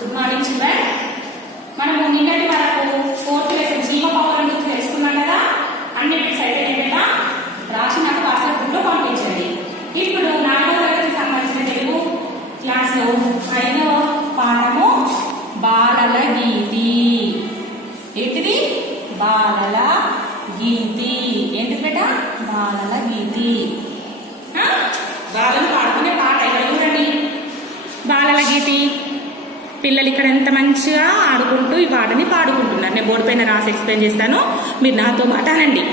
Good morning children. మనము నిన్నటి వరకు ఫోర్త్ లెసన్ జీవ పవర్ గురించి తెలుసుకున్నాం కదా. అన్ని బిట్స్ అయిపోయినాయి కదా. రాసి నాకు వాట్సాప్ గ్రూప్లో పంపించండి. ఇప్పుడు 4వ తరగతికి సంబంధించిన తెలుగు క్లాస్లో 5వ పాఠము బాలల గీతి. ఏంటిది? బాలల గీతి. ఏంటిది బేట? బాలల గీతి. బాలలు పాడుకునే పాట ఇక్కడ చూడండి. బాలల గీతి. పిల్లలు ఇక్కడ ఎంత మంచిగా ఆడుకుంటూ ఈ పాటని పాడుకుంటున్నారు. నేను బోర్డు పైన రాసి ఎక్స్ప్లెయిన్ చేస్తాను, మీరు నాతో మాట అనండి.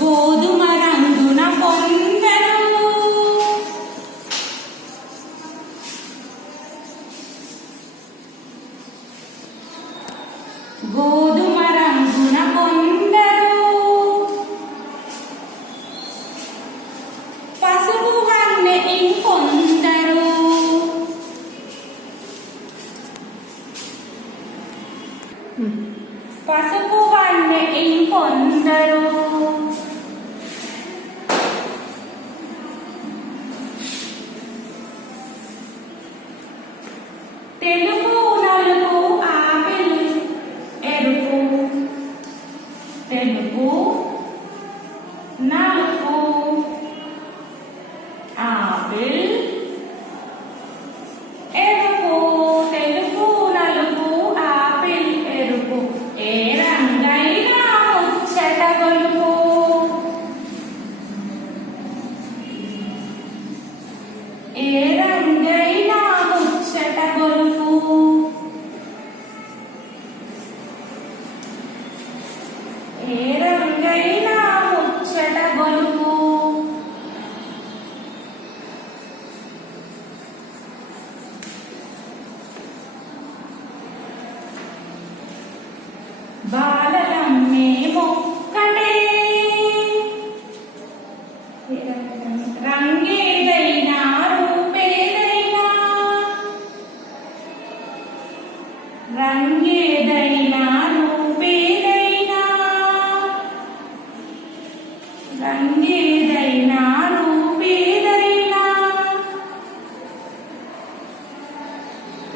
గోధుమ రంగున కొందరు, గోధుమ రంగున కొందరు, పసుపు వన్నె ఇంకొందరు, పసుపు వన్నె ఇంకొందరు, తెలుపు నలుపు ఆపిల్ ఎరుపు, తెలుపు నలుపు ఆపిల్ ఎరుపు, తెలుపు నలుపు ఆపిల్ ఎరుపు, ఏ రంగైనా ముచ్చట గొలుపు, ఏ రంగైనా ముచ్చట గొలుపు, ఏ రంగైనా ముచ్చట గొలుపు, బాలలమ్మే మొక్కటే, రంగేదైనా రూపేదైనా, రంగేదైనా రూపేదైనా, రంగేదైనా రూపేదైనా,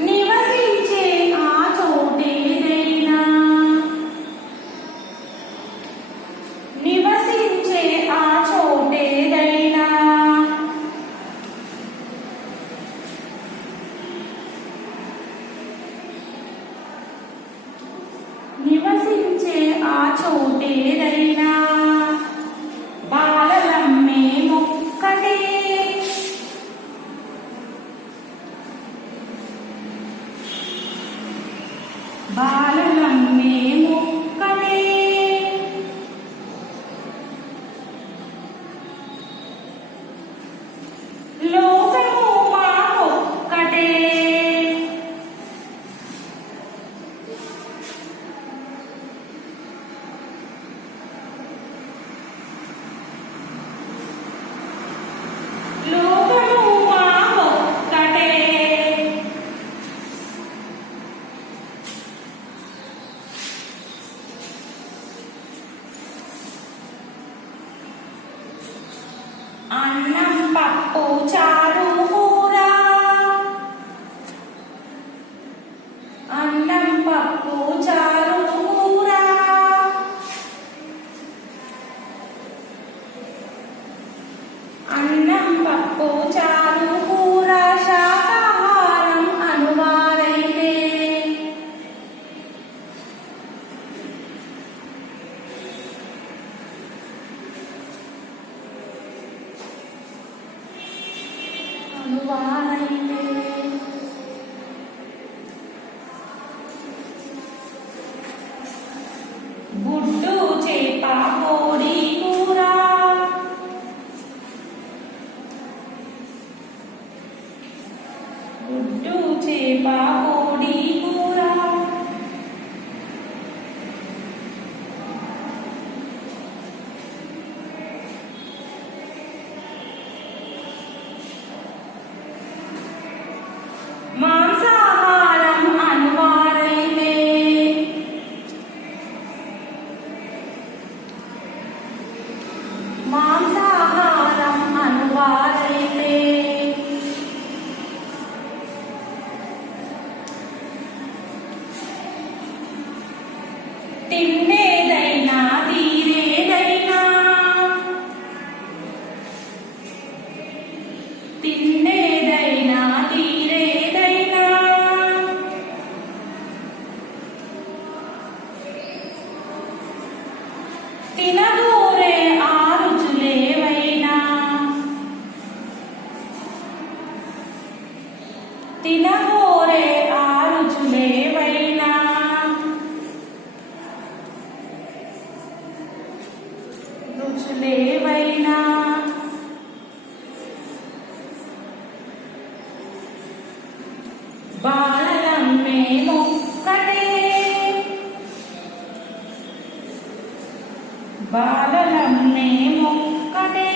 నివసించే ఆ చోటేదైనా, నివసించే ఆ చోటేదైనా, నివసించే ఆ చోటేదైనా, బాలలమ్మే మొక్కటే, బాలలమ్మే మొక్కటే, లోకము మాకొక్కటే, లోకము మాకొక్కటే, అన్నం పప్పు చారు కూర, అన్నం పప్పు చారు కూర, పప్పు చారు కూర శాకాహారం అనువారైతే గుడ్డు చేప కోడి కూర గుడ్డు చేప కోడి కూర మాంసాహారం అనువారైతే మాంసాహారం అనువారైతే తిండేదైనా తీరేదైనా తిండేదైనా తీరేదైనా తినగోరే ఆ రుచులేవైనా తినగోరే ఆ రుచులేవైనా రుచులేవైనా బాలలమ్మేమొక్కటే బాలలమ్మేమొక్కటే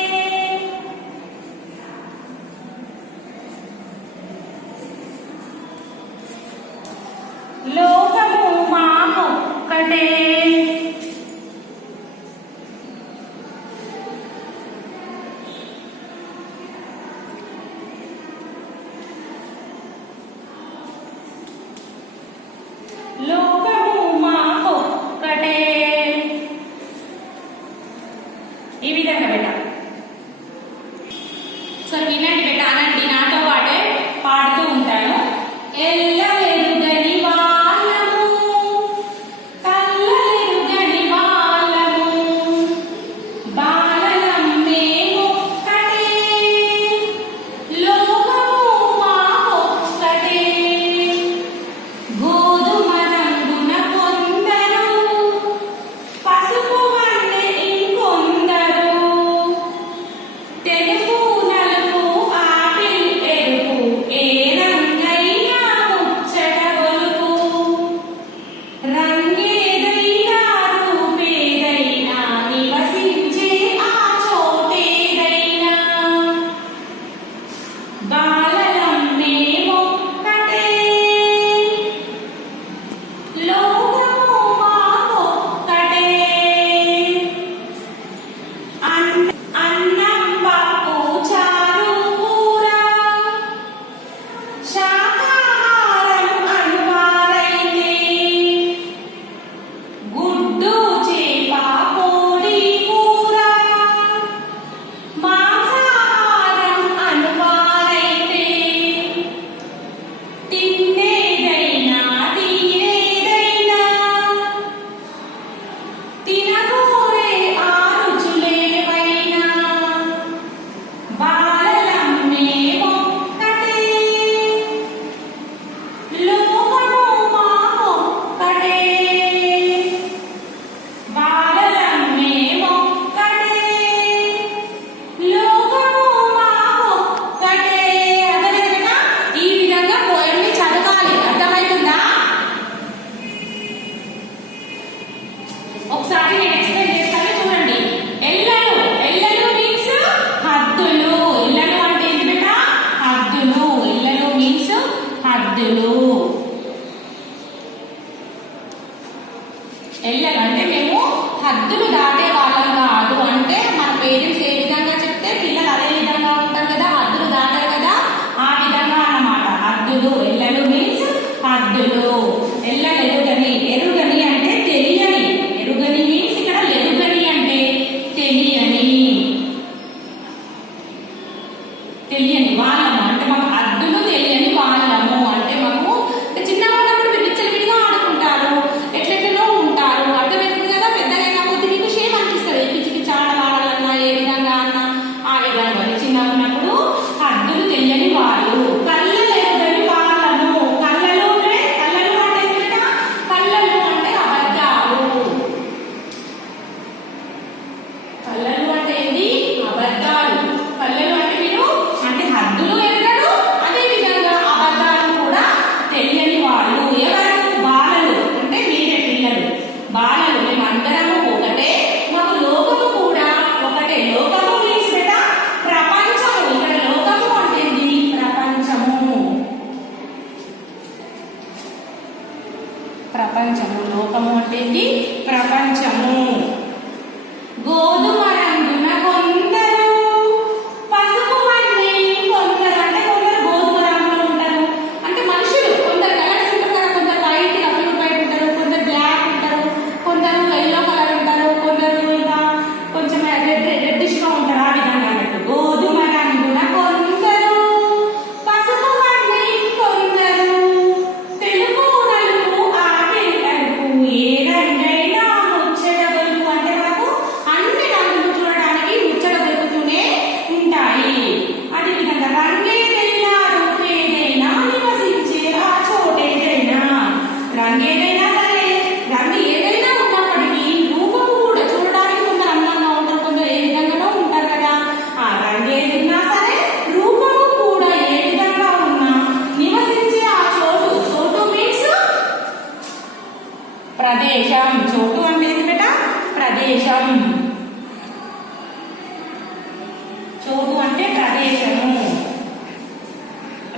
లోకము మాకొక్కటే లోకము మాకొక్కటే ఈ విధంగా బేట సో వినండి బేట అనండి నాతో పాటే పాడుతూ ఉంటాను ఎల్ల ఎరుగని వాళ్ళము కళ్ళ ఎరుగని వాళ్ళము బాలలమ్మేమొక్కటే లోకము మాకొక్కటే గోధుమ రంగున కొందరు పసుపు వన్నె ఇంకొందరు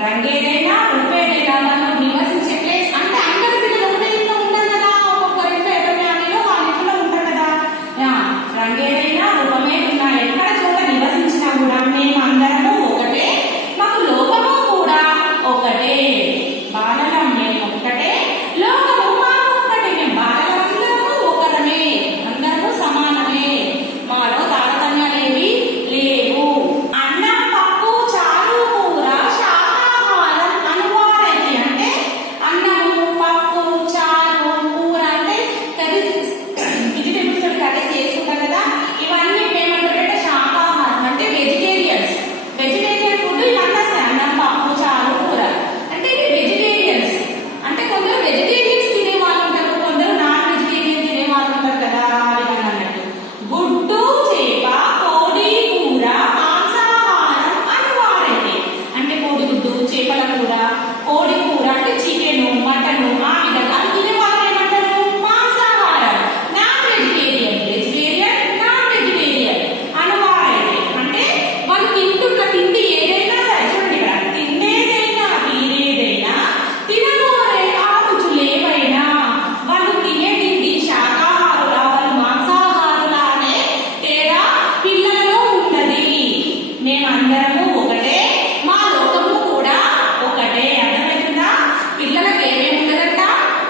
రంగేదైనా రూపేదైనా మనం నివసించే ప్లేస్ అంటే అందరి పిల్లలు ఒకటే ఇంట్లో ఉంటారు కదా, ఒక్కొక్కరి ఇంట్లో ఎవరి ఫ్యామిలీలో వాళ్ళ ఇంట్లో ఉంటారు కదా. రంగేదైనా రూపమే ఉన్నా ఎక్కడ చోట నివసించినా కూడా మేము అందరము ఒకటే, మాకు లోకము కూడా ఒకటే. బాలలం మేము ఒక్కటే, లోకము మాకు ఒక్కటే. మేము బాలలందరము ఒకరమే, అందరము సమానమే, మాలో తారతమ్యాలేవి లేవు. అన్నం పప్పు చారు కూర శాకాహారం అనువారైతే అంటే అన్నము పప్పు చారు కూర అంటే కర్రీస్ వెజిటేబుల్స్ కర్రీస్ చేసుకుంటాం కదా, ఇవన్నీ ఏమంటారంటే శాకాహారం అంటే వెజిటేరియన్స్. వెజిటేరియన్ ఫుడ్ ఇవన్నీ వస్తాయి. అన్నం పప్పు చారు కూర అంటే ఇది వెజిటేరియన్స్. అంటే కొందరు వెజిటేరియన్స్ తినే వాళ్ళు ఉంటారు, కొందరు నాన్ వెజిటేరియన్ తినే వాళ్ళు ఉంటారు కదా, ఆ విధంగా అన్నట్టు. గుడ్డు చేప కోడి కూర మాంసాహారం అనువారైతే అంటే కోడిగుడ్డు చేపల కూర కోడి కూర అంటే చికెన్ మటన్ ఆ విధంగా అవి తినే వాళ్ళు ఏమంటారు మాంసాహారం. Non vegetarian vegetarian non vegetarian అనువారైతే అంటే వాళ్ళు తింటున్న తిండి ఏదైనా సరే, చూడండి ఇక్కడ తినేదైనా తీరేదైనా తినగోరే ఆ రుచులేవైనా వాళ్ళు తినే తిండి శాకాహారులా వాళ్ళు మాంసాహారులా అనే తేడా పిల్లలలో ఉన్నది. మేమందరము ఒకటే, మా లోకము కూడా ఒకటే. అర్థమవుతుందా? పిల్లలకు ఏమేమి ఉండదంట,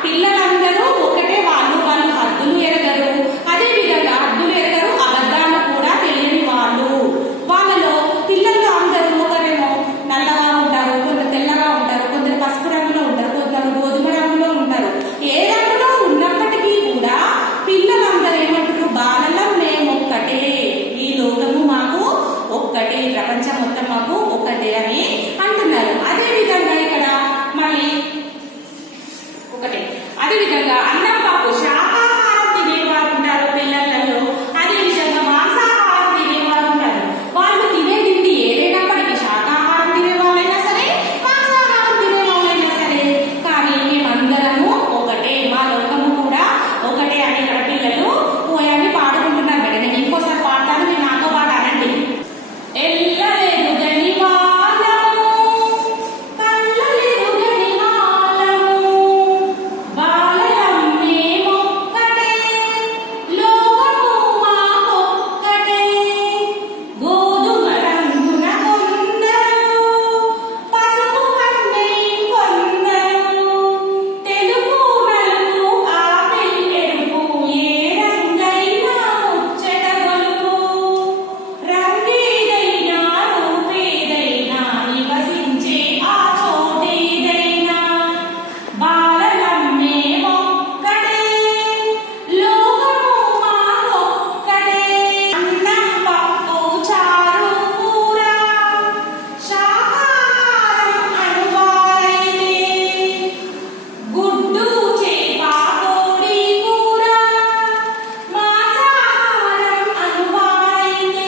పిల్లలందరూ ఒకటే. వాళ్ళు వాళ్ళు హద్దులు ఎరగరు, అదే విధంగా హద్దులు ఎరగరు, అబద్ధాలు కూడా తెలియని వాళ్ళు. వాళ్ళలో పిల్లల్లో అందరూ ఒకరేమో నల్లగా ఉంటారు, కొందరు తెల్లగా ఉంటారు, కొందరు పసుపు రంగులో ఉంటారు, కొందరు గోధుమ రంగులో ఉంటారు. ఏ రంగులో ఉన్నప్పటికీ కూడా పిల్లలందరూ ఏమంటారు బాలలం మేము ఒక్కటే, ఈ లోకము మాకు ఒక్కటే, ప్రపంచం మొత్తం మాకు ఒక్కటే అని అంటున్నారు. అదే విధంగా ఇక్కడ మళ్ళీ ఒకటే. అదే విధంగా అన్నం పప్పు శాకాహారం తినేవారు ఉంటారు పిల్లలలో, అదే విధంగా మాంసాహారం తినేవారు ఉంటారు. వాళ్ళు తినే తిండి ఏదైనప్పటికీ శాకాహారం తినే వాళ్ళైనా సరే మాంసాహారం తినే వాళ్ళైనా సరే, కానీ మేమందరము ఒకటే, మా లోకము కూడా ఒకటే అని ఇక్కడ పిల్లలు పోయాన్ని పాడుకుంటున్నారు. మేడం నేను ఇంకోసారి పాడతాను, మీరు నాతో పాటు అనండి. ఎల్లలెరుగని వాళ్ళము కళ్ళలెరుగని వాళ్ళము బాలలం మేమొక్కటే, లోకము మాకొక్కటే. గోధుమ రంగున కొందరు పసుపు కన్నై కొందరు, తెలుపు నలుపు ఆపిల్ ఎరుపు ఏ రంగైనా ముచ్చట గొలుపు. రంగేదైనా రూపేదైనా నివసించే ఆ చోటేదైనా బాలలం మేమొక్కటే, లోకము మాకొక్కటే. అన్నం పప్పు చారు కూర శాకాహారం అనువారైతే, గుడ్డు చేప కోడి కూర మాంసాహారం అనువారైతే,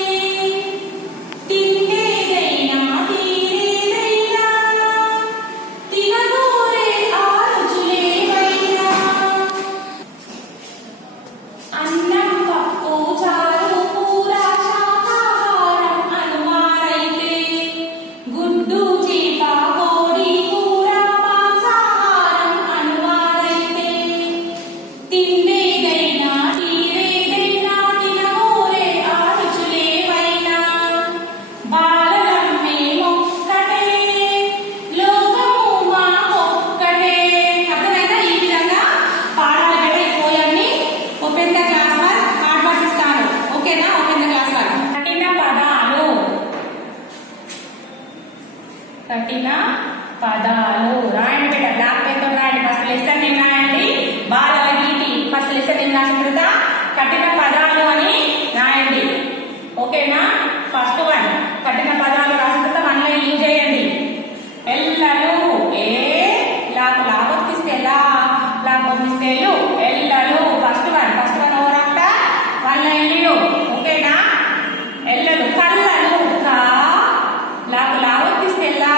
తిండేదైనా తీరేదైనా తినగోరే ఆ రుచులేవైనా. అన్నం పప్పు చారు కూర శాకాహారం అనువారైతే, గుడ్డు చేప కోడి కూర మాంసాహారం అనువారైతే, తిండేదైనా తీరేదైనా తినగోరే ఆ రుచులేవైనా బాలలం మేమొక్కటే, లోకము మాకొక్కటే. అర్థమైందా? ఈ విధంగా పాడాలి బేట. ఈ పోయాన్ని open the class work hard work ఇస్తాను, ఓకేనా? Open the class work. కఠిన పదాలు, కఠిన పదాలు రాయండి బేట. బ్లాక్ పెన్ తో రాయండి. ఫస్ట్ లెసన్ ఏం రాయండి? బాలల గీతి. ఫస్ట్ లెసన్ ఏం రాసిన తర్వాత కఠిన పదాలు అని రాయండి, ఓకేనా? ఫస్ట్ వన్ కఠిన పదాలు రాసిన తర్వాత వన్ లైన్ యూజ్ చేయండి. ఎల్లలు ఏ లాకు లాభొత్తిస్తే లా, లాభొత్తిస్తే లు, ఎల్లలు. First one over after one line leave, ఓకేనా? ఎల్లలు. కళ్ళలు కా, లాకు లాభొత్తిస్తే లా,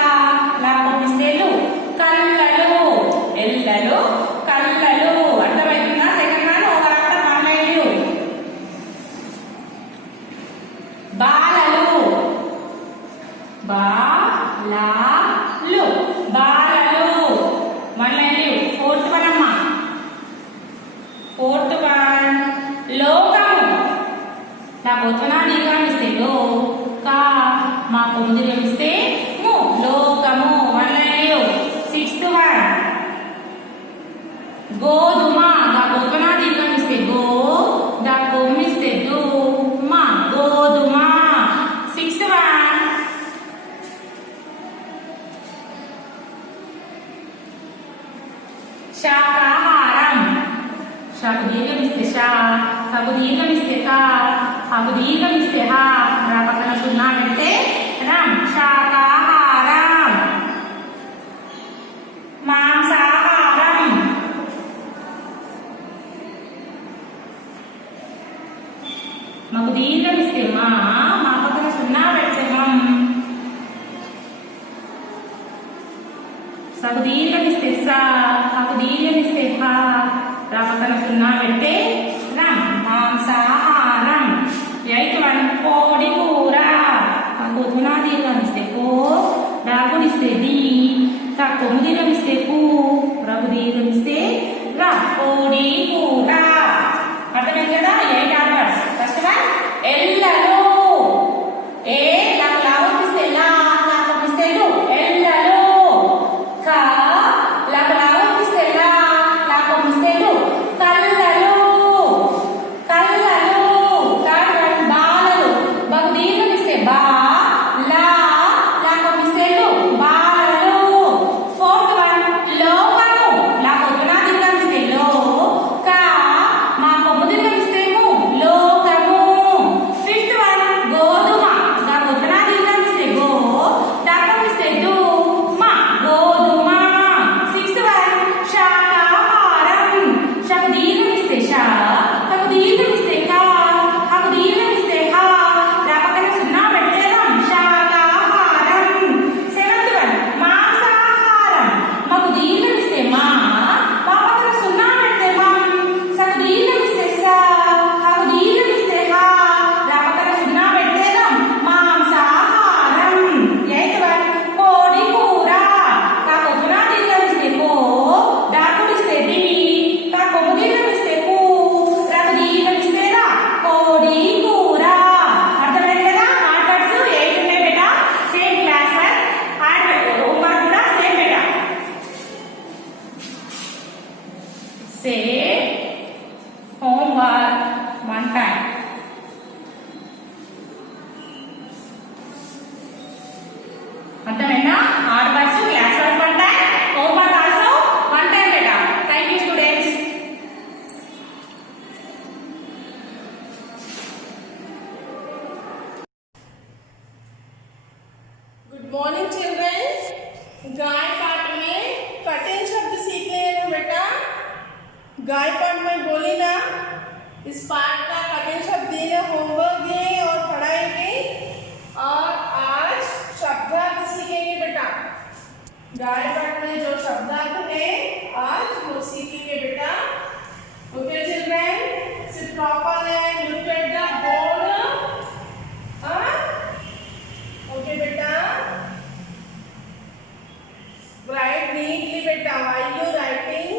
లాభొత్తిస్తే లు, కళ్ళలు. ఎల్లలు కళ్ళలు. అర్థమవుతుందా? Second one over after one line leave. బాలలు, బాలలు. లా కొత్వనా దీర్ఘమిస్తే లో కా మా కొమ్ము దీర్ఘమిస్తే ము లోకము 1 సిక్స్త్ వన్ గోధుమ గా కొత్వనా దీర్ఘమిస్తే గో దా కొమ్మిస్తే దు మా గోధుమ సిక్స్త్ వన్ శాకాహారం షాకు దీర్ఘమిస్తే షా కాకు దీర్ఘమిస్తే కా కాకు దీర్ఘమిస్తే హా రా పక్కన సున్నా పెడితే రం శాకాహారం మాంసాహారం మాకు దీర్ఘమిస్తే మా పక్కన సున్నా పెడితే మం సగు దీర్ఘమిస్తే సా కాకు దీర్ఘమిస్తే హా రా పక్కన సున్నా పెడితే రం మాంసాహారం ఎయిత్ వన్ కోడి కూర కాకు ధునా దీర్ఘమిస్తే కో రాగునిస్తే ది కా కొమ్ము దీర్ఘమిస్తే కు రఘు దీర్ఘమిస్తే రా కోడి కూర అర్థమైంది కదా 8 ఆర్డర్స్ ఫస్ట్ వన్ ఎల్లలు ఏ లావతిస్తే లా కొమ్మిస్తే లు ఎల్లలు కా లావతిస్తే లా కొమ్మిస్తే లు కల్లలు కల్లలు థర్డ్ వన్ బాలలు బగు దీర్ఘమిస్తే బా లా కొమ్మిస్తే లు బాలలు ఫోర్త్ వన్ లోకము లా కొత్వనా దీర్ఘమిస్తే లో కా మా కొమ్ము దీర్ఘమిస్తే ము లోకము ఫిఫ్త్ వన్ గోధుమ గా కొత్వనా దీర్ఘమిస్తే గో దా కొమ్మిస్తే దు మా గోధుమ సిక్స్త్ వన్ శాకాహారం శాకు దీర్ఘమిస్తే షా కాకు దీర్ఘమిస్తే కా కాకు దీర్ఘమిస్తే హా రా పక్కన సున్నా పెడితే రం శాకాహారం సెవెంత్ వన్ మాంసాహారం మాకు దీర్ఘమిస్తే మా పక్కన సున్నా పెడితే మం సకు దీర్ఘమిస్తే సా కాకు దీర్ఘమిస్తే హా రా పక్కన సున్నా పెడితే రం మాంసాహారం ఎయిత్ వన్ కోడి కూర కా కొత్వనా దీర్ఘమిస్తే కో డాకుడిస్తే ది కా కొమ్ము దీర్ఘమిస్తే కు రఘు దీర్ఘమిస్తే రా కోడి కూర అర్థమైంది కదా హార్డ్ వర్డ్స్ 8 ఉన్నాయి బేటా సేమ్ క్లాస్ హార్డ్ హోంవర్క్ కూడా సేమ్ బేటా సే homework one time అర్థమైనా hard works class work one time homework also one time బేటా thank you students good morning children गाय पाठ में कठिन शब्द सीख रहे हैं बेटा गाय पाठ में बोली ना इस पाठ का कठिन शब्द दिए होमवर्क दिए और पढ़ाएंगे और आज शब्दार्थ सीखेंगे बेटा गाय पाठ में जो शब्दार्थ है आज वो सीखेंगे बेटा okay children sit proper and look at the board okay बेटा write neatly beta while you writing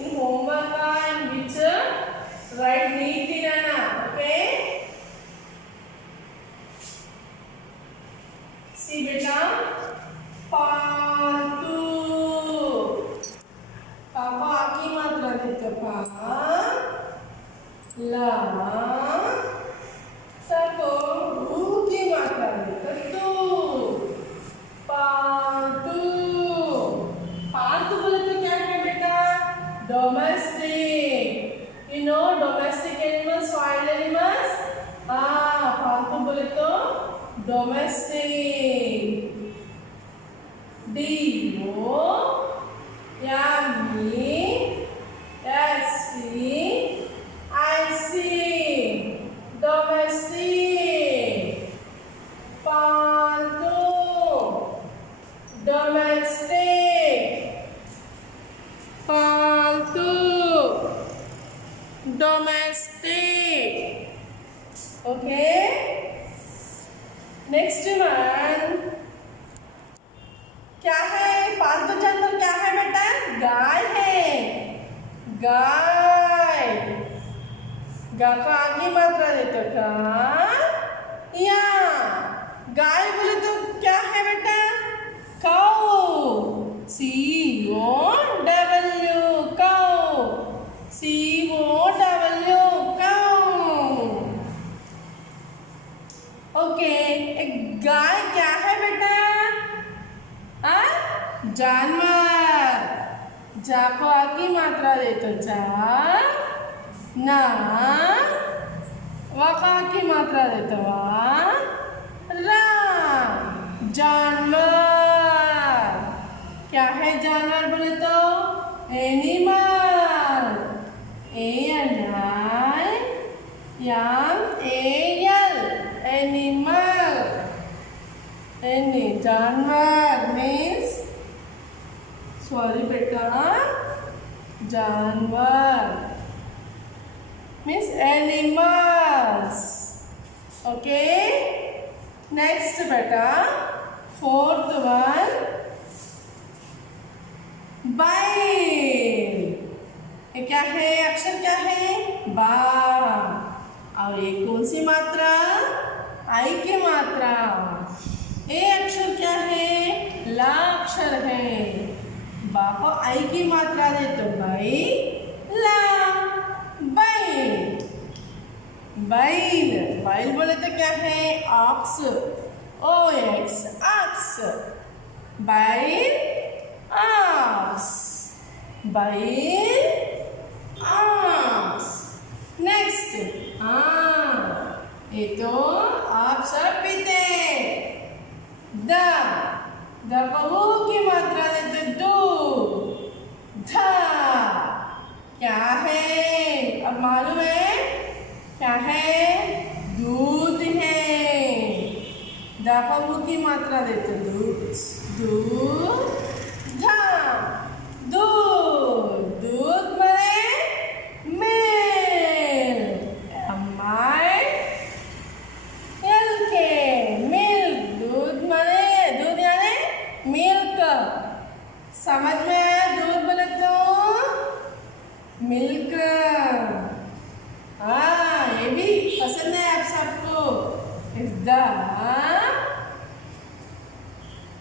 in homework and which write neatly nana okay see beta पातू पापा की मात्रा देते पा ला सको ऊ की मात्रा देते तू पातू पालतू बोले तो क्या है बेटा domestic you know domestic animals wild animals पालतू बोले तो domestic D O M E S C I C domestic पालतू डोमेस्टिक पालतू डोमेस्टिक ओके नेक्स्ट वन क्या है पालतू जानवर क्या है बेटा गाय है गाय गा का आगे मात्रा देते का ओके, एक गाय क्या है बेटा? जानवर। जा को आ की मात्रा दे तो जा, ना वा का की मात्रा दे तो वा, रा। जानवर। क्या है जानवर बोले तो? एनिमल। एनिमल। एनी जानवर मीन्स, सॉरी बेटा, जानवर मीन्स एनिमल्स। ओके, नेक्स्ट बेटा, फोर्थ वन, बैल। ये क्या है? अक्षर क्या है? बा। और ये कौन सी मात्रा? आई की मात्रा। ये अक्षर क्या है? ला अक्षर है। बा को आई की मात्रा दे तो बाई, ला, बैल। बैल। बैल बोले तो क्या है? ऑक्स। ओ एक्स, ऑक्स। बैल, ऑक्स। बैल, ऑक्स। नेक्स्ट, ये तो आप सब पीते। द को की मात्रा देते दो, धा। क्या है? अब मालूम है क्या है? दूध है। दा की मात्रा देते दूध, दूध, धा। दूध। दूध मने मिल्क। मिल्क। दूध मने, दूध यानी मिल्क। समझ में आया? दूध बोले तो मिल्क। ये भी पसंद है आप सबको।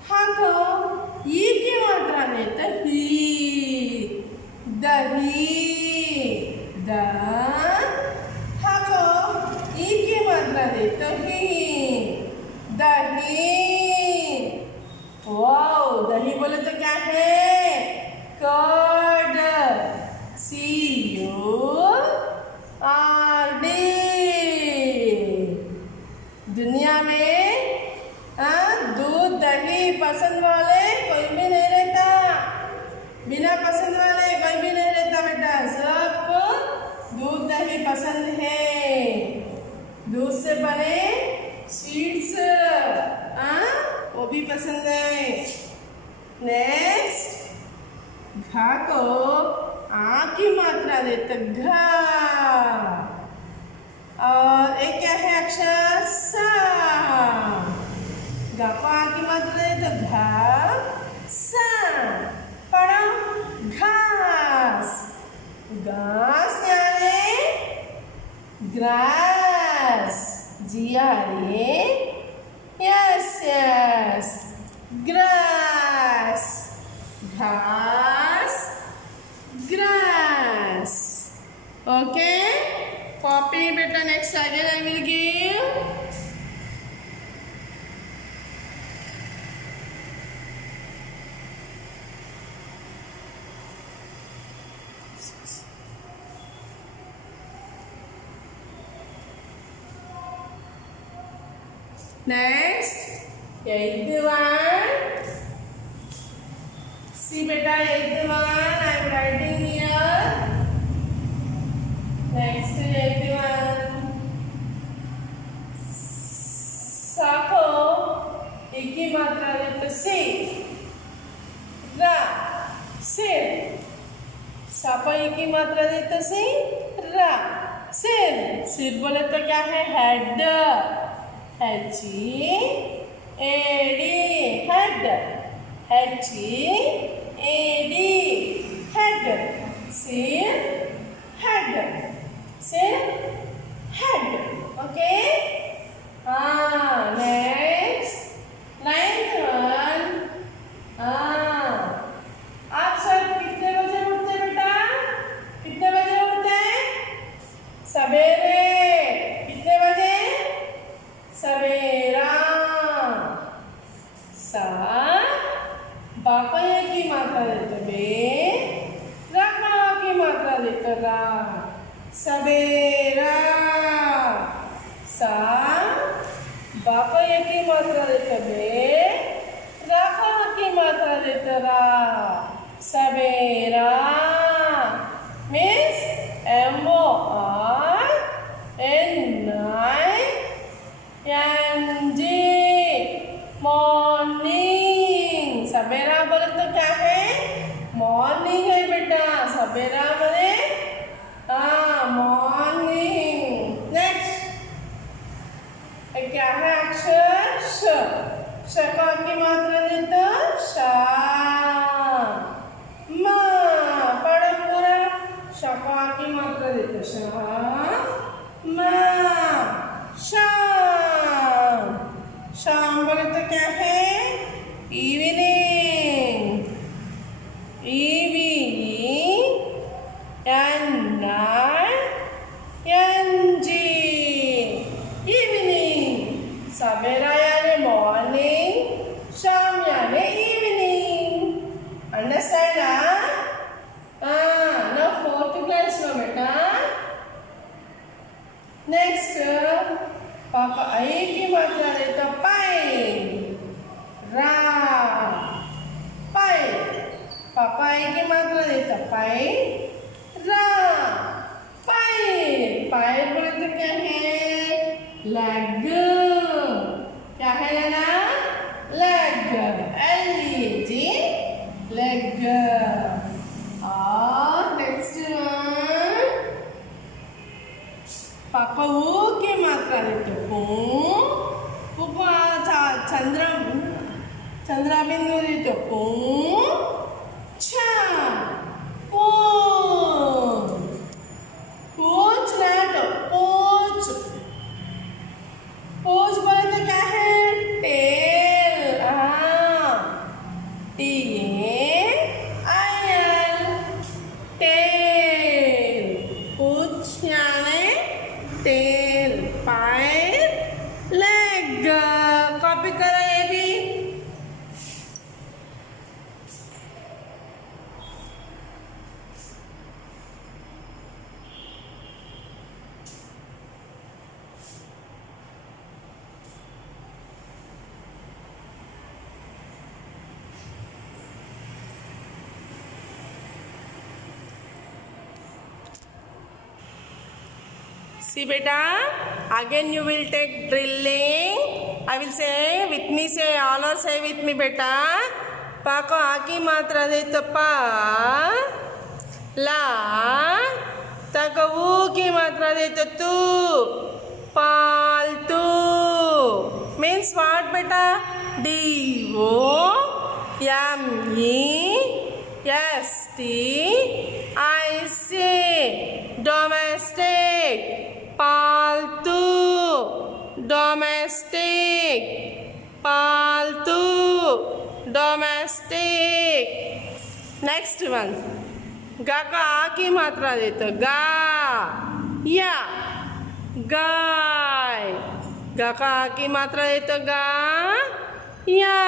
हाँ, ये की मात्रा देता ही, दही। हाँ, ये की मात्रा देता ही, दही। वाओ, दही बोले तो क्या है? कर्ड। CURD। दुनिया में दूध दही पसंद वाले कोई भी नहीं रहता। बिना पसंद वाले कोई भी नहीं रहता बेटा। सबको दूध दही पसंद है। दूध से बने स्वीट्स वो भी पसंद है। नेक्स्ट, घा को आ की मात्रा देते घा। और एक क्या है अक्षर? सा। गा को आ की मात्रा देते घा, सा। पढ़ो, घास। घास यानी ग्रास। GRA, yes, grass. घास, ग्रास। ओके, कॉपी बेटा। Next again I will give. Next, eighth one. See beta, eighth one I am writing here. Next, eighth one. Sako, एक ही मात्रा देते से, रा, सिर। सापा एक ही मात्रा देते से, रा, सिर। सिर बोले तो क्या है? Head. HEAD, head. HEAD, head. Sir, head. Sir, head. Okay? Next, ninth one. आप सब कितने बजे उठते बेटा? कितने बजे उठते हैं? सवेरे। कितने बजे? सवेरे। बाका एक ही मात्रा देतं बे राखा की मात्रा देतं रा सवेरा means MORNING मॉर्निंग सवेरा बोले तो क्या है मॉर्निंग है बेटा सवेरा बोले हाँ मॉर्निंग नेक्स्ट क्या है अक्षर श का की मात्रा देता शा मा पढ़ पूरा शका की मात्रा देता शा मा शाम शाम बोले तो क्या है इवनिंग इवनिंग सवेरा यानी मॉर्निंग शाम यानी इवनिंग अंडरस्टैंड ना फोर्थ क्लास में बेटा नेक्स्ट पापा आई की मात्रा देता पाई रा पाई पापा आई की मात्रा देता पाई रा पाई पाई बोले तो क्या है लेग क्या है ना लेग LEG लेग और नेक्स्ट पापा वो की मात्रा देते चंद्र बिंदु देते पोच पोच बोले तो क्या है टेल टेल पोच यानी टेल पैर लेग कॉपी करो ये भी See beta, again you will take drilling. I will say with me, say all or say with me beta. पा को आ की मात्रा दे तो पा ला तक वो की मात्रा दे तो तू पालतू means what beta DOMESTIC domestic पालतू डोमेस्टिक पालतू डोमेस्टिक नेक्स्ट वन गा का आ की मात्रा देते गा या गाय गा का आ की मात्रा देते गा या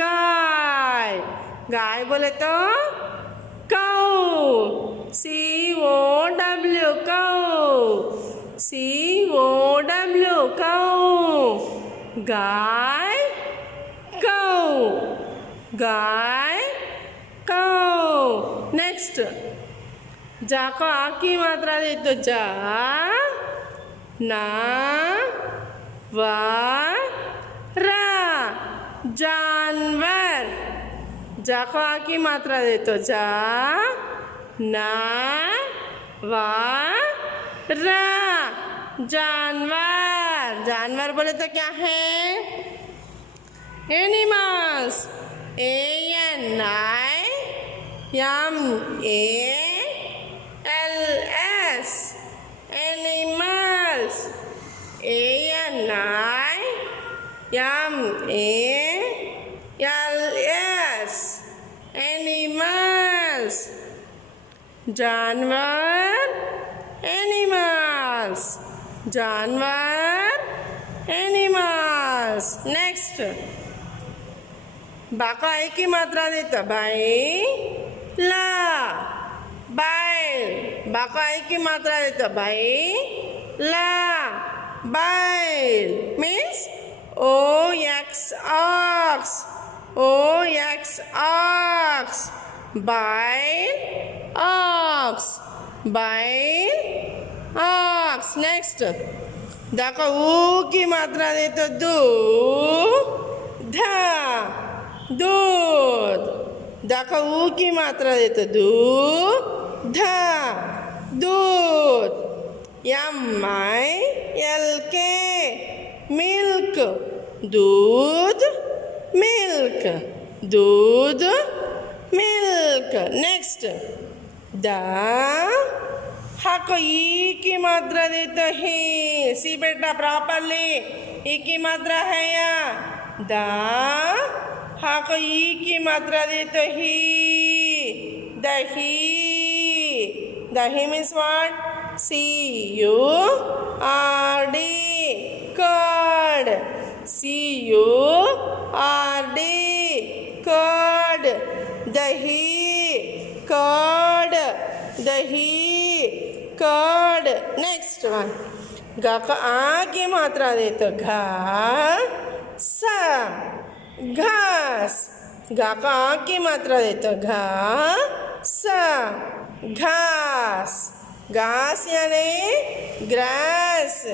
गाय गाय बोले तो काऊ COW काऊ गाय काऊ नेक्स्ट जा को आ की मात्रा दे तो जा ना वा रा जानवर जा को आ की मात्रा दे तो जा ना वा रा जानवर जानवर बोले तो क्या है animals ANIMALS animals ANIMALS animals जानवर एनिमल्स नेक्स्ट बाका आई की मात्रा देता बाई ला बैल बाका आई की मात्रा देता बाई ला बैल means ox. Bile, ox. Bile, ox. Next. दाखव ऊ की मात्रा देतो दूध. दूध. दाखव ऊ की मात्रा देतो दूध. दूध. MILK, milk. दूध, milk. दूध, milk. Next. दा हाको ई की मात्रा देता है. सी बेटा प्रॉपरली ई की मात्रा है या दा. हाको ई की मात्रा देता ही. दही. दही means what? CURD, curd. CURD, curd. दही, curd. दही, curd. Next one. गा का आ की मात्रा दे तो घास. घास. गा का आ की मात्रा दे तो घास. घास. घास यानी grass.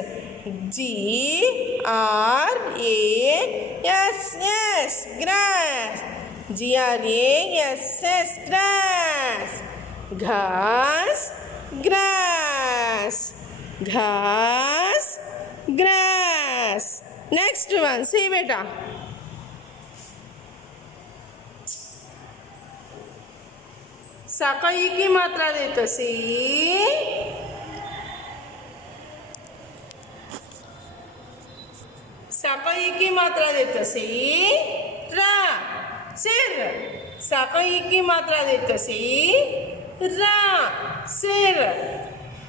GRAS, grass. GRAS, grass. घास, grass. घास, grass. Next one. See बेटा. सा का ई की मात्रा देतो सी. सा का ई की मात्रा देतो सी. रा. सिर. सा का ई की मात्रा देतो सी. रा. सिर.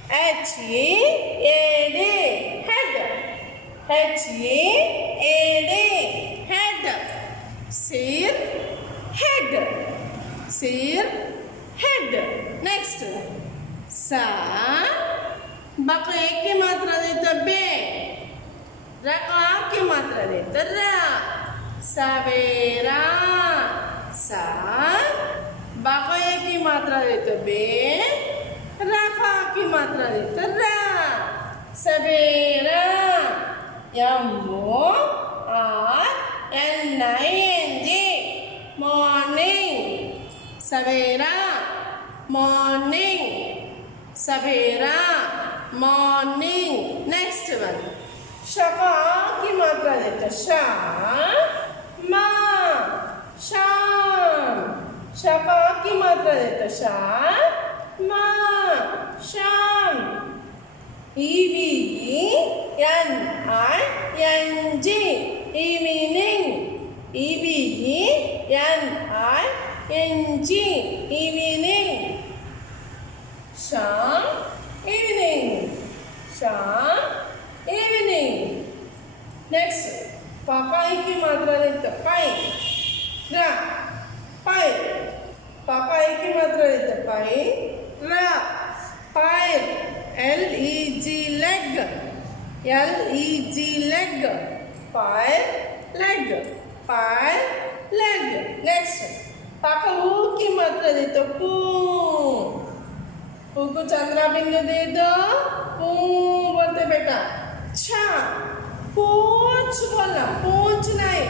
HEAD, head. HEAD, head. सिर, head. सिर, head. Next. सा बक एक की मात्रा देता बे. रका की मात्रा देता रा. सवेरा. सा बक एक की मात्रा देता बे. रका की मात्रा देता रा. सवेरा. MORNING, morning. सवेरा. Morning. सवेरा. Morning. Next one. शका की मात्रा देता शा. मा. शाम. शका की मात्रा देता शा. मा. शाम. EVENING, evening. EVENING, evening. शाम, evening. शाम, evening. Next. पापाई की मात्रा देता पाई. रा. पाई. पापाई की मात्रा देता पाई. रा. पाई. LEG, leg. LEG, leg. पाई. leg. पाई. leg. Next. पापा ऊ की मात्रा देता पू. पू को चंद्रा बिंदु दे दो. पू बोलते बेटा. छा. पूछ बोलना. पूछ नहीं.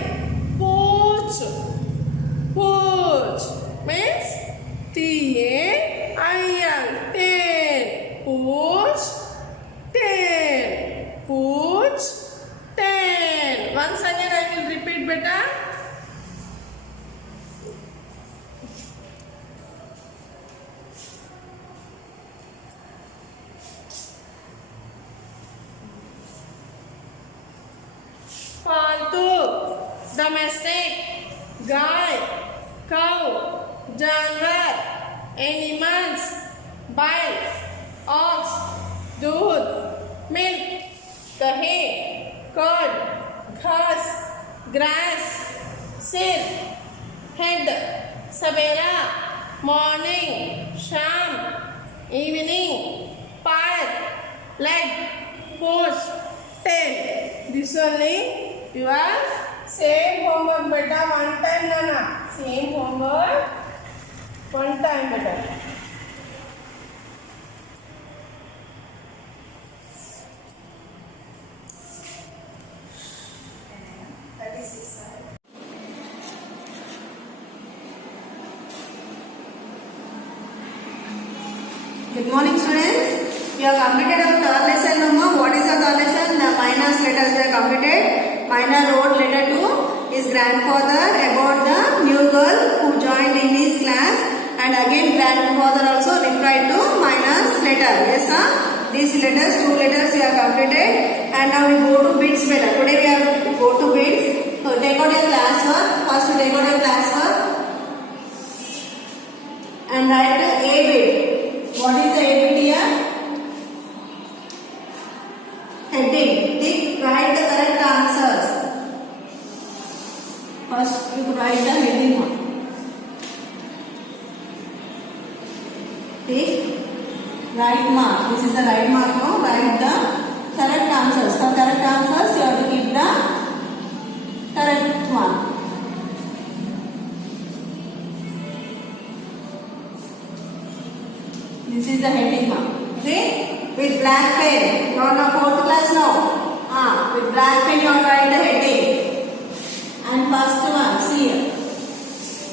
पूछ. पूछ means TAIL, tail. पूछ. tail. पूछ. tail. Once again I will repeat बेटा. पालतू. डोमेस्टिक. गाय. काउ. जानवर. एनिमल्स. बाइल. ऑक्स. दूध. मिल्क. दही. कर्ड. घास. ग्रास. सिर. हेड. सवेरा. मॉर्निंग. शाम. इवनिंग. पैर. लेग. पोच. tail. This only your Same homework beta one time Nana. Same homework one time beta. Good morning, students. We have completed our third lesson. Now, what is our third lesson? The minors letters we have completed. Minor wrote letter to his grandfather about the new girl who joined in his class, and again grandfather also replied to minor's letter. Yes, sir. These letters, two letters we have completed, and now we go to bits letter. Today we have to go to bits. So take out your class work. First, take out your class work and write A bit. What is the A bit here? Heading. Write the correct answers. First, you write the heading one. Right mark. This is the right mark. No, write the correct answers. For correct answers, you have to keep the correct one. This is the heading mark. Okay? With black pen. You are in the fourth class now. With black pen you write the heading. And first one, see here.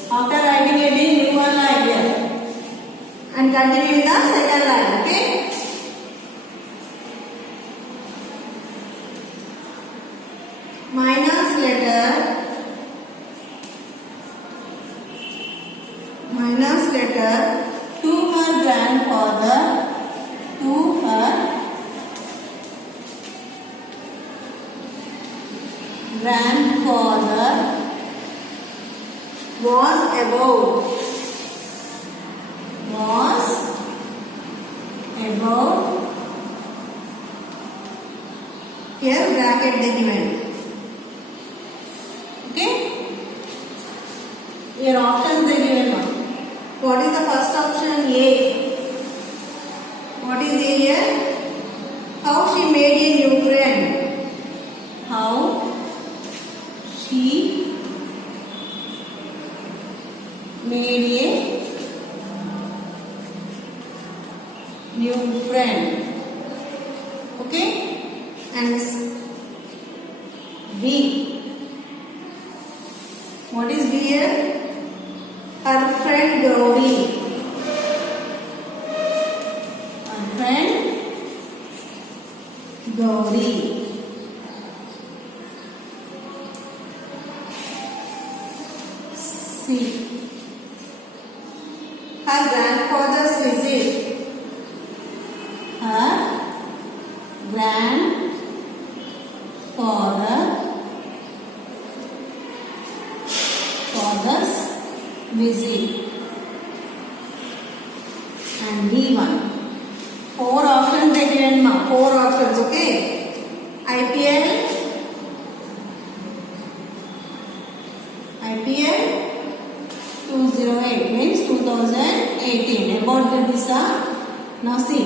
After writing heading, leave one line here. And continue the second line. Okay? Minor's letter to her grandfather, was about here bracket they given. Okay? Here options they given now. What is the first option? A. What is A here? How she made a new friend. How she made a new friend. Okay? And B. What is B here? Her friend Gauri. Her friend Gauri. C. Her grandfather's visit. Her grandfather's visit. And D1. Four options they given ma. Four options, okay? IPL 208 means 2018. About this, now see.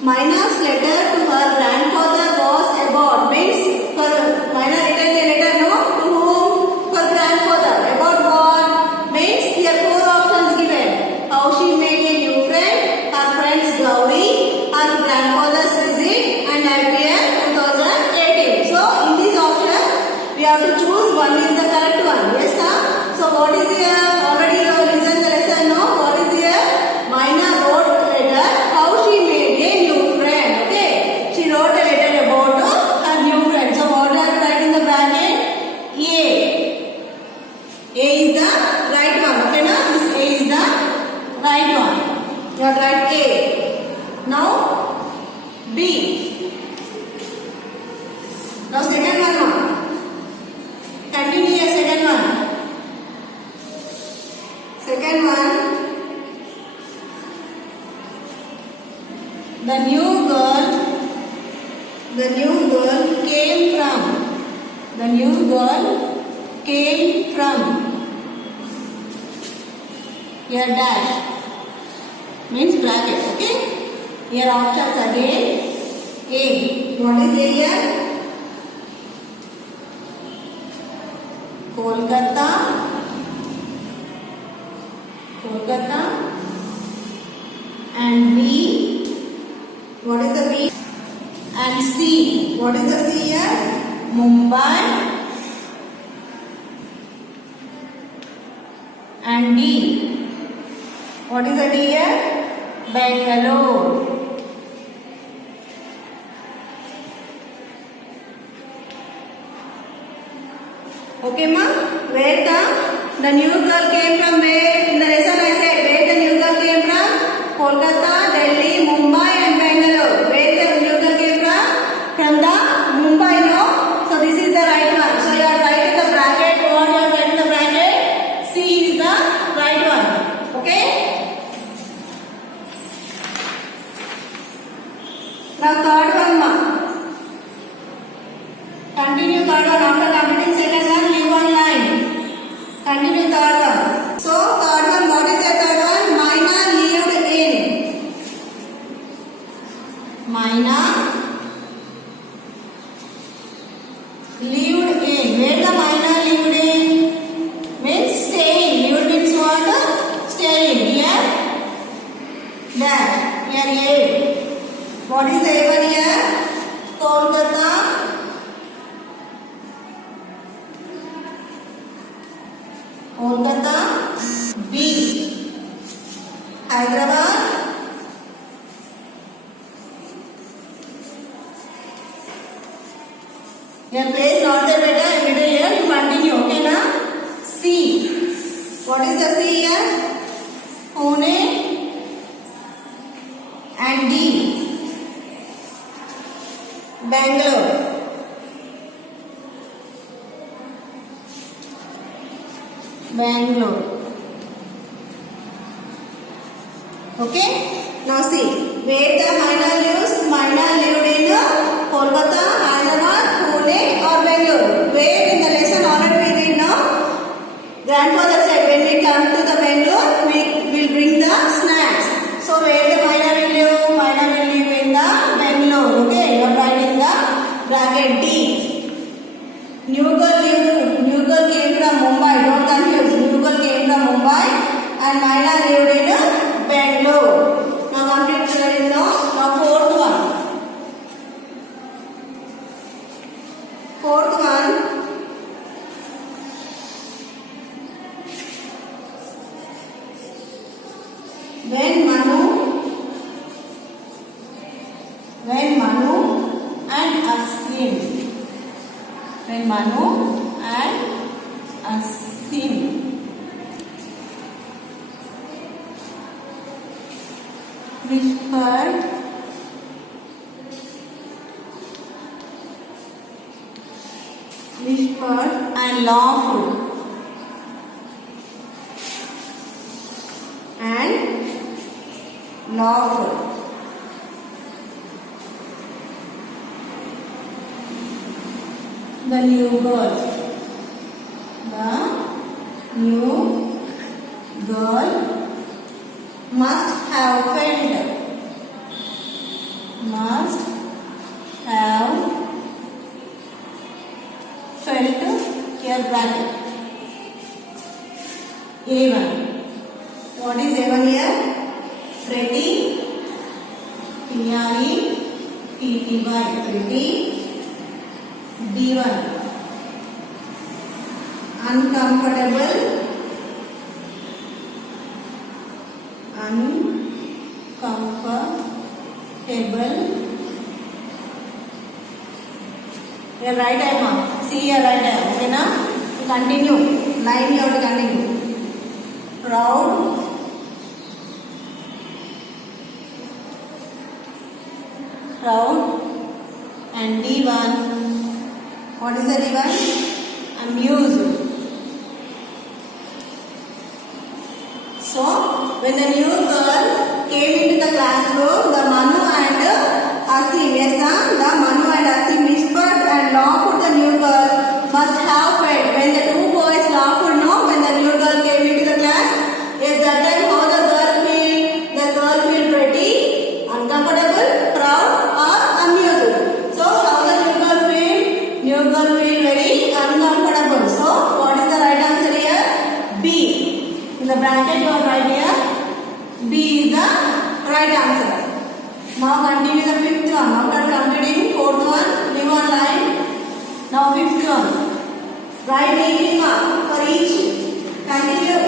Minor's letter to her grandfather was about means for minor written a letter no to whom? For grandfather. About what? Means here four options given. How she made a new friend, her friend's Gauri, her grandfather's visit, and IPL 2018. So in this option we have to choose one is the correct one. Yes, sir. So what is here? Already you have listened the lesson. No, what is here? Minor wrote letter. How she made a new friend. Okay, she wrote a letter about her new friend. So what are you write in the bracket? A. A is the right one. Okay, now this A is the right one. You have to write A. Now B. Now second one now. Continue here second one. Second one. The new girl came from here dash means bracket. Okay, here options again. A. What is A here? Kolkata, Kolkata, and B, what is the B? And C, what is the C here? Mumbai, and D, what is the D here? Bangalore. Okay, ma? Where the new girl came from? Where? In the lesson I said, where the new girl came from? Kolkata, Delhi, Mumbai and Bangalore. Where the new girl came from? From the Mumbai, no? So this is the right one. So you are writing the bracket. What you are writing the bracket? C is the right one. Okay? Now third one, ma. Continue third one. After completing second one, leave one line. Continue third one. So third one, what is the third one? Maina lived in. Maina lived in. Where the Maina lived in? Means staying. Lived means what? Staying. Here? There. Here A. What is the A1 here? Kolkata. Kolkata. B. Hyderabad. Your place not there, beta. Every here you continue. Okay, na? C. What is the C here? Pune and D. Bangalore. Bangalore. Okay? Now see, where the Maina lives? Maina lived in Kolkata, Hyderabad, Pune or Bangalore. Where in the lesson already we read now? Grandfather said when we come to the Bangalore, we will bring the snacks. So where the Maina will live? Maina will live in the Bangalore. Okay? You are writing the bracket D. New girl came from Mumbai. Don't confuse. New girl came from Mumbai and Maina lived in Bangalore. Now complete the now fourth one. Fourth one. When Manu and Asim. When Manu and Asim whispered and lawful the new girl must have felt here bracket A1. What is A1 here? Pretty, P-R-E-T-T-Y, pretty. B1, uncomfortable, your right eye mark. See your right eye. Okay, na? Continue. Line you have to continue. Proud. And D1. What is the D1? Amused. So, when the new girl came into the classroom, the Manu and Asim, yes, the Manu and Asim whispered and laughed. The new girl must have felt. When the two boys laughed, no, when the new girl came into the class, at that time how the girl feel? The girl feel pretty, uncomfortable, proud or amused. So how the new girl feel? New girl feel very uncomfortable. So what is the the bracket you are right here. B is the right answer. Now continue the fifth one. After completing fourth one, leave one line. Now fifth one. Write neatly mark for each. Continue.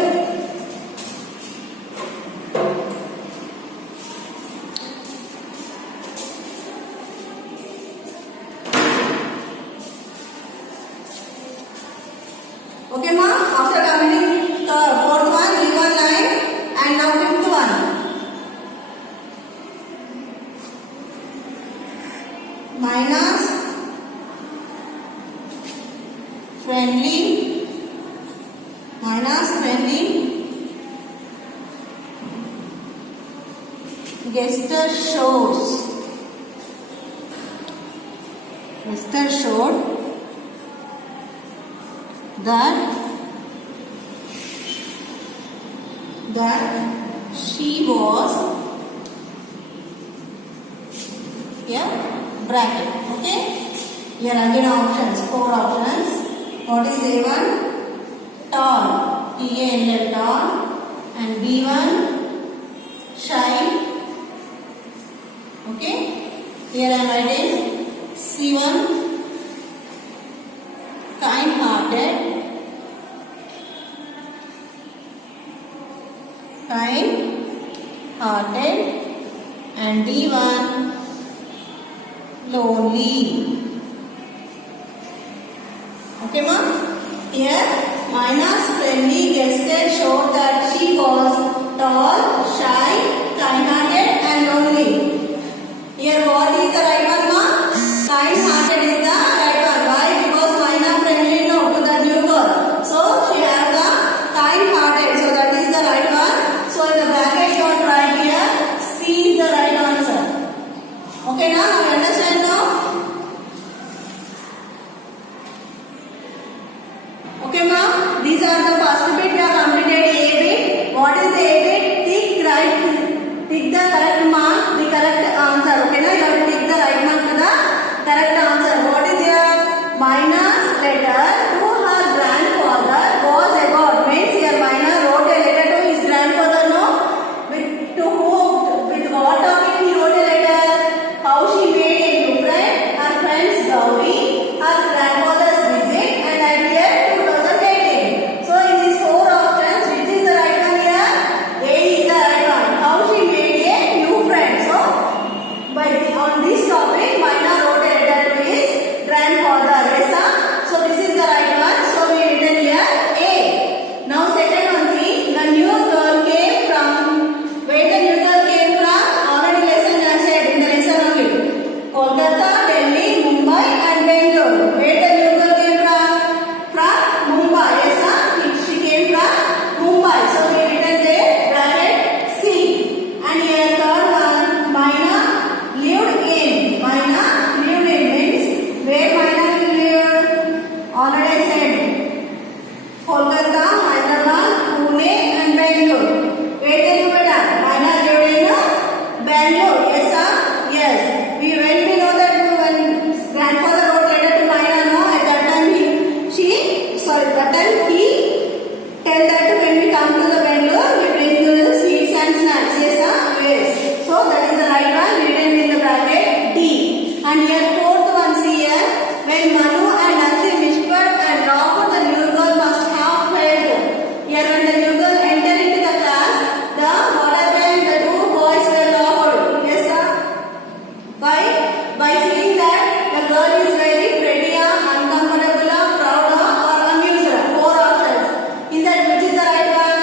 Okay, ma. After completing the fourth one, leave one line. And now fifth one. Minus friendly gesture showed that she was bracket. Okay, here again options, 4 options. What is A1? Tall, T-A-L-L, tall, and B1 shy. Okay, here I am writing C1 kind-hearted, and D1 lonely. Okay, ma? Here minus friendly gesture showed that she was tall, shy, kind-hearted, and lonely. Here what is the right one, ma? Kind-hearted is the right one. Why? Because minus friendly no to the new girl. So she has the kind-hearted. So that is the right one. So in the bracket you are right here. C is the right answer. Okay, now you understand now? Okay, ma'am. These are the first bit we have completed. A bit. What is the A bit? Tick the correct mark, the correct answer. Okay, now you have to tick the right mark to the correct answer. What is your minus letter to her grandfather was about? Means here minor wrote a letter to his grandfather. No, to whom? With what topic he wrote a letter? How she made a new friend? Her friend's dowry, her grandfather's visit, and idea 2018. So in these 4 options, which is the right one here? A is the right one. How she made a new friend. So on this topic, Maina wrote a letter to his grandfather. Yes, sir? So this is the right one. So we written here A. Now second one, see, the new girl came from. Where the new girl came from? Already lesson I said in the lesson only. Kolkata, Delhi, Mumbai, and Bangalore. Where the new girl came from? From Mumbai. Yes, sir? She came from Mumbai. So we written there bracket C. And here third one, Maina lived in. Maina lived in means where Maina lived? Already I said Kolkata, Hyderabad, Pune, and Bangalore. Where did you better? Maina lived in Bangalore. Yes, sir? Yes. When we know that when grandfather wrote letter to Maina, no, at that time he tell that when we come to the Bangalore, we bring the sweets and snacks. Yes, sir? Yes. So that is the right one written in the bracket D. And here fourth one, see here, when Manu and Nasim whispered and laughed, the new girl must have failed. Here when the new girl entered into the class, what happened? The 2 boys were laughed. Yes, sir? By feeling that the girl is very pretty, uncomfortable, proud, or amused. 4 options. In that, which is the right one?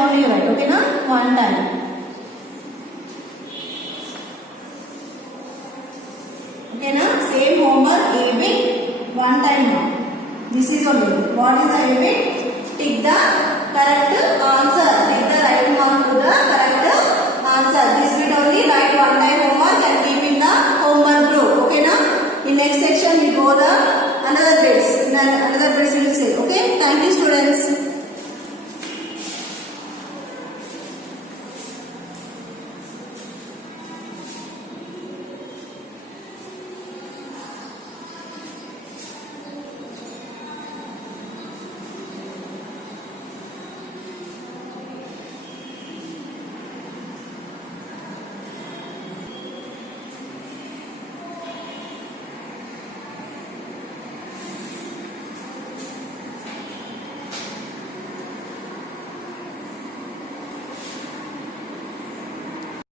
only you write, okay na? One time. Okay na? Same homework, A bit, one time now. This is only. What is the A bit? Tick the correct answer. Tick the right mark to the correct answer. This bit only write one time homework and keep in the homework group. Okay na? In next section we go the another bits. Another bits we will say. Okay? Thank you students.